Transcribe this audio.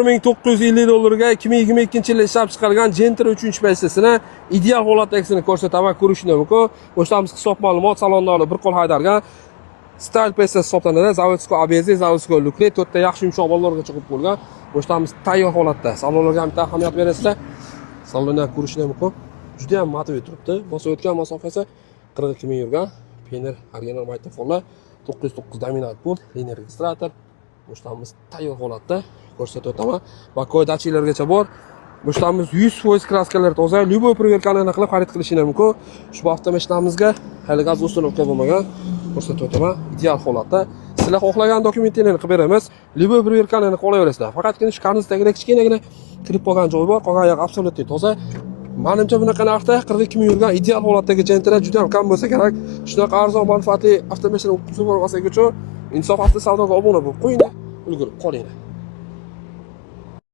$1950 ga 2022-yilda ishlab chiqarilgan Gentra 3-versiyasini ideal holatdagisini ko'rsataman, ko'rishni mumkin. Boshlaymiz hisob ma'lumot, salonlarni bir qo'l haydalgan style versiyasi hisoblanadi. Zavodskiy ABZ, Zavodskiy Lukre, 4 ta yaxshi yumshoq bolalarga chiqib bo'lgan. Boshlaymiz tayyor holatda. Salonlarga ham ahamiyat berasizlar. Salonni ko'rishni mumkin. Juda ham motivli turibdi. Bosayotgan masofasi 42 ming yurgan. Pioneer original mikrofonlar, 909 dominant pult, linear registrator. Boshlaymiz tayyor holatda ko'rsatib o'taman. Bakoy dachilargacha bor. Boshlaymiz 100% kraskalar toza, любой проверкаlarni qilib xarid qilishingiz mumkin. Ushbu avtomashinamizga hali gaz ustunovka bo'lmagan. Ko'rsatib o'taman. Ideal holatda. Sizlar xohlagan dokumentlarni qilib beramiz. любой проверкаlarni qilaverasizlar. Faqatgina shu karnizdagina kichkinagina kirib qolgan joyi bor. Qolgan yoq absolyutni toza. Menimcha bunaqa narxda 42 ming yurgan ideal holatdagi Gentra juda ham kam bo'lsa kerak. Shunaqa arzon manfaatli avtomashina qilib bo'lmasligi uchun Insof avto savdoga obuna bo'lib qo'yinglar, ulgurib qolinglar.